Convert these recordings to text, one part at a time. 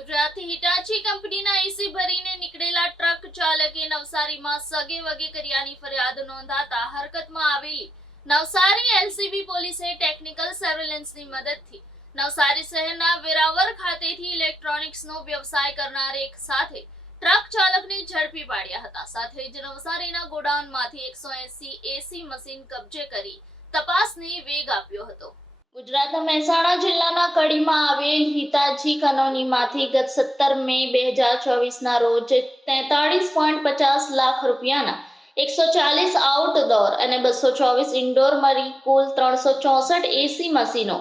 ગુજરાતથી હિટાચી કંપનીના એસી ભરીને નીકળેલા ટ્રક ચાલકે નવસારીમાં સગે વગે કર્યાની ફરિયાદ નોંધાતા હરકતમાં આવેલી નવસારી એલસીબી પોલીસે ટેકનિકલ સર્વેલન્સની મદદથી નવસારી શહેરના વેરાવર ખાતેથી ઇલેક્ટ્રોનિક્સનો વ્યવસાય કરનાર એક સાથે ટ્રક ચાલકને ઝડપી પાડ્યા હતા। સાથે જ નવસારીના ગોડાઉનમાંથી 180 એસી મશીન કબજે કરી તપાસને વેગ આપ્યો હતો। ગુજરાતના મહેસાણા જિલ્લાના કડીમાં આવેલ હિતાચી કોલોનીમાંથી ગત 17 મે 2024ના રોજ 43.50 લાખ રૂપિયાના 140 આઉટડોર અને 224 ઇન્ડોર મળી કુલ 364 એસી મશીનો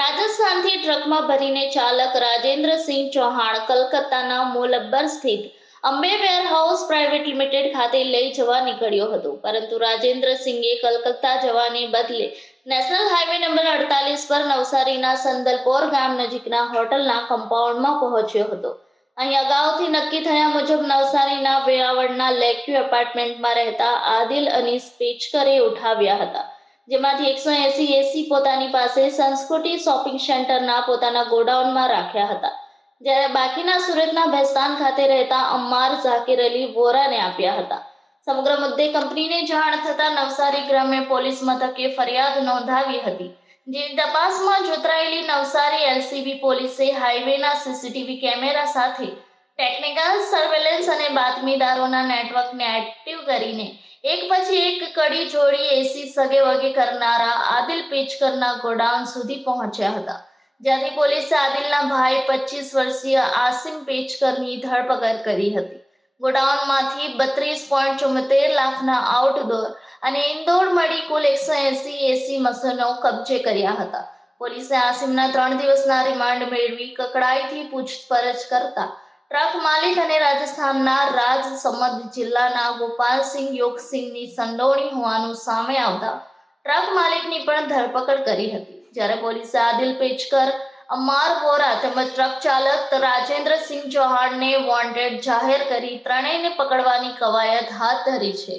રાજસ્થાનથી ટ્રકમાં ભરીને ચાલક રાજેન્દ્રસિંહ ચૌહાણ કલકત્તાના મોલબ્બર સ્થિત અંબે વેરહાઉસ પ્રાઇવેટ લિમિટેડ ખાતે લઈ જવા નીકળ્યો હતો, પરંતુ રાજેન્દ્રસિંહે કલકત્તા જવાને બદલે નેશનલ હાઈવે નંબર 48 પર નવસારીના સંદલપોર ગામ નજીકના હોટલના કમ્પાઉન્ડમાં પહોંચ્યો હતો। અહીં અગાઉથી નક્કી થયા મુજબ નવસારીના વેરાવળના લેક્યુ એપાર્ટમેન્ટમાં રહેતા આદિલ અનીસ પેચકરે ઉઠાવ્યા હતા, જેમાંથી 180 એસી પોતાની પાસે સંસ્કૃતિ શોપિંગ સેન્ટરના પોતાના ગોડાઉનમાં રાખ્યા હતા, જ્યારે બાકીના સુરતના ભેસ્તાન ખાતે રહેતા અમ્માર ઝાકિર અલી વોરાને આપ્યા હતા। સમગ્ર મુદ્દે કંપનીને જાણ થતાં નવસારી ગ્રામ્ય પોલીસ મથકે ફરિયાદ નોંધાવી હતી, જેની તપાસમાં જોતરાયેલી નવસારી એલસીબી પોલીસે હાઈવેના સીસીટીવી કેમેરા સાથે ટેકનિકલ સર્વેલન્સ અને બાતમીદારોના નેટવર્કને એક્ટિવ કરીને એક પછી એક કડી જોડી એસી સગે વગે કરનારા આદિલ પેચકરના ગોડાઉન સુધી પહોંચ્યા હતા, જ્યાંથી પોલીસે આદિલના ભાઈ 25 વર્ષીય આસિમ પેચકરની ધરપકડ કરી હતી। ગોડાઉનમાંથી 32.74 લાખના આઉટડોર અને ઇન્ડોર મળી કુલ 180 એસી મશીનો કબજે કર્યા હતા। પોલીસે આસિમના 3 દિવસના રિમાન્ડ મેળવી કકડાઈથી પૂછપરછ કરતા ટ્રક માલિક અને રાજસ્થાનના રાજસમંદ જિલ્લાના ગોપાલસિંહ યોગસિંહની સંડોવણી હોવાનું સામે આવતા ટ્રક માલિકની પણ ધરપકડ કરી હતી, જ્યારે પોલીસે આદિલ પેચકર, અમ્માર વોરા તેમજ ટ્રક ચાલક રાજેન્દ્રસિંહ ચૌહાણને વોન્ટેડ જાહેર કરી ત્રણેયને પકડવાની કવાયત હાથ ધરી છે।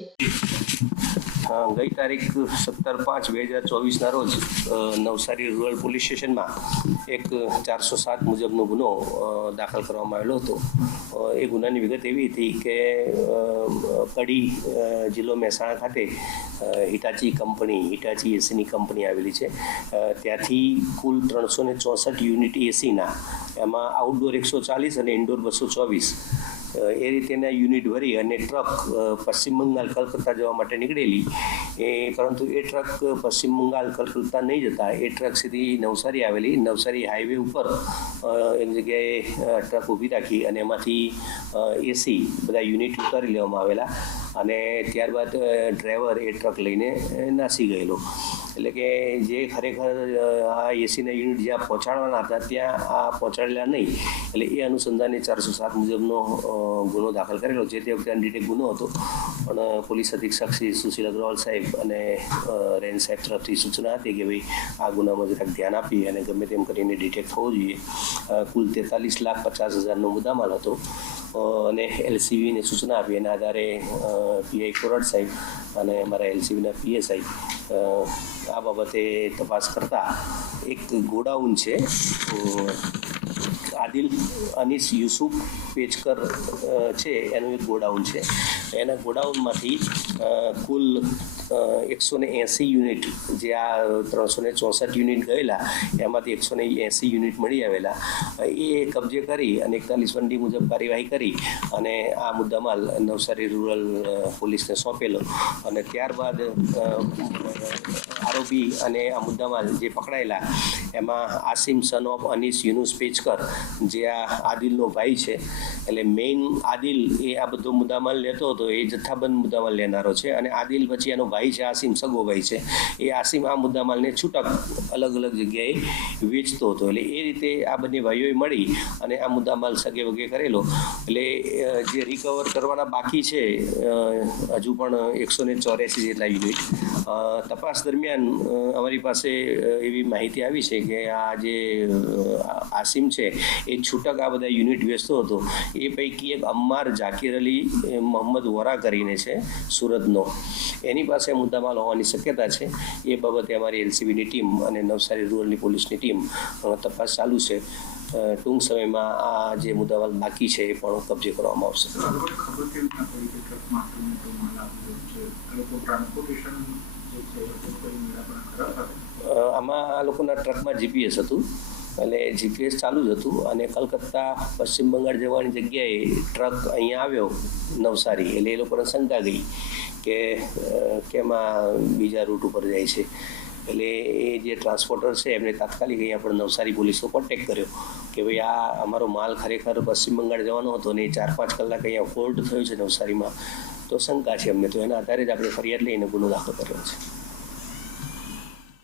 ગઈ તારીખ 17/5/2024ના રોજ નવસારી રૂરલ પોલીસ સ્ટેશનમાં એક 407 મુજબનો ગુનો દાખલ કરવામાં આવેલો હતો। એ ગુનાની વિગત એવી હતી કે કડી જિલ્લો મહેસાણા ખાતે હિટાચી એસીની કંપની આવેલી છે, ત્યાંથી કુલ 364 યુનિટ એસીના, એમાં આઉટડોર 140 અને ઇન્ડોર 224 એ રીતેના યુનિટ ભરી અને ટ્રક પશ્ચિમ બંગાળ કલકત્તા જવા માટે નીકળેલી, પરંતુ એ ટ્રક પશ્ચિમ બંગાળ કલકત્તા નહીં જતા એ ટ્રક સીધી નવસારી આવેલી। નવસારી હાઈવે ઉપર એક જગ્યાએ ટ્રક ઊભી રાખી અને એમાંથી એસી બધા યુનિટ ઉતારી લેવામાં આવેલા અને ત્યારબાદ ડ્રાઈવર એ ટ્રક લઈને નાસી ગયેલો। એટલે કે જે ખરેખર આ એસીના યુનિટ જ્યાં પહોંચાડવાના હતા ત્યાં આ પહોંચાડેલા નહીં, એટલે એ અનુસંધાને 407 મુજબનો ગુનો દાખલ કરેલો છે। તે વખતે અનડિટેક ગુનો હતો, પણ પોલીસ અધિક્ષક શ્રી સુશીલ અગ્રવાલ સાહેબ અને રેન્જ સાહેબ તરફથી સૂચના હતી કે ભાઈ આ ગુનામાં જરાક ધ્યાન આપી અને ગમે તેમ કરીને ડિટેક્ટ થવો જોઈએ। કુલ 43,50,000નો મુદ્દામાલ હતો અને એલસીબીને સૂચના આપી એના આધારે પીઆઈ કોરડ સાહેબ અને અમારા એલસીબીના પીએસઆઈ આ બાબતે તપાસ કરતા એક ગોડાઉન છે, આદિલ અનીસ યુસુફ પેચકર છે એનું એક ગોડાઉન છે, એના ગોડાઉનમાંથી કુલ 180 યુનિટ, જે આ 364 યુનિટ ગયેલા એમાંથી 180 યુનિટ મળી આવેલા, એ કબજે કરી અને 41 મુજબ કાર્યવાહી કરી અને આ મુદ્દામાલ નવસારી રૂરલ પોલીસને સોંપેલો અને ત્યારબાદ આરોપી અને આ મુદ્દામાલ જે પકડાયેલા એમાં આસિમ સન ઓફ અનીસ યુનુસ પેચકર, જે આ આદિલનો ભાઈ છે, એટલે મેઇન આદિલ એ આ બધો મુદ્દામાલ લેતો હતો, એ જથ્થાબંધ મુદ્દામાલ લેનારો છે અને આદિલ પછી એનો ભાઈ છે આસિમ, સગો ભાઈ છે, એ આસિમ આ મુદ્દામાલને છૂટક અલગ અલગ જગ્યાએ વેચતો હતો। એટલે એ રીતે આ બંને ભાઈઓએ મળી અને આ મુદ્દામાલ સગે વગે કરેલો। એટલે જે રિકવર કરવાના બાકી છે હજુ પણ 184 જેટલા યુનિટ, તપાસ દરમિયાન અમારી પાસે એવી માહિતી આવી છે કે આ જે આસિમ છે એ છૂટક આ બધા યુનિટ વેચતો હતો। એ પૈકી એક અમ્માર ઝાકિર અલી મોહમ્મદ વોરા કરીને છે સુરતનો, એની પાસે મુદ્દામાલ હોવાની શક્યતા છે। એ બાબતે અમારી એલસીબીની ટીમ અને નવસારી રૂરલની પોલીસની ટીમ તપાસ ચાલુ છે ટૂંક સમયમાં આ જે મુદ્દામાલ બાકી છે એ પણ કબજે કરવામાં આવશે. ખબર કેવી રીતના પડી કે ટ્રકમાં આટલું મોટો માલ આવ્યો છે? લોકો ટ્રાન્સપોર્ટેશન જે છે એ કોઈ નિરાકરણ કરાવતા? આમાં આ લોકોના ટ્રકમાં જીપીએસ હતું, એટલે જીપીએસ ચાલુ જ હતું અને કલકત્તા પશ્ચિમ બંગાળ જવાની જગ્યાએ ટ્રક અહીંયા આવ્યો નવસારી, એટલે એ લોકોને શંકા ગઈ કે કેમાં બીજા રૂટ ઉપર જાય છે. એટલે એ જે ટ્રાન્સપોર્ટર છે એમને તાત્કાલિક અહીંયા પણ નવસારી પોલીસનો કોન્ટેક્ટ કર્યો કે ભાઈ આ અમારો માલ ખરેખર પશ્ચિમ બંગાળ જવાનો હતો ને 4-5 કલાક અહીંયા ફોલ્ટ થયો છે નવસારીમાં, તો શંકા છે અમને, તો એના આધારે જ આપણે ફરિયાદ લઈને ગુનો દાખલ કર્યો છે.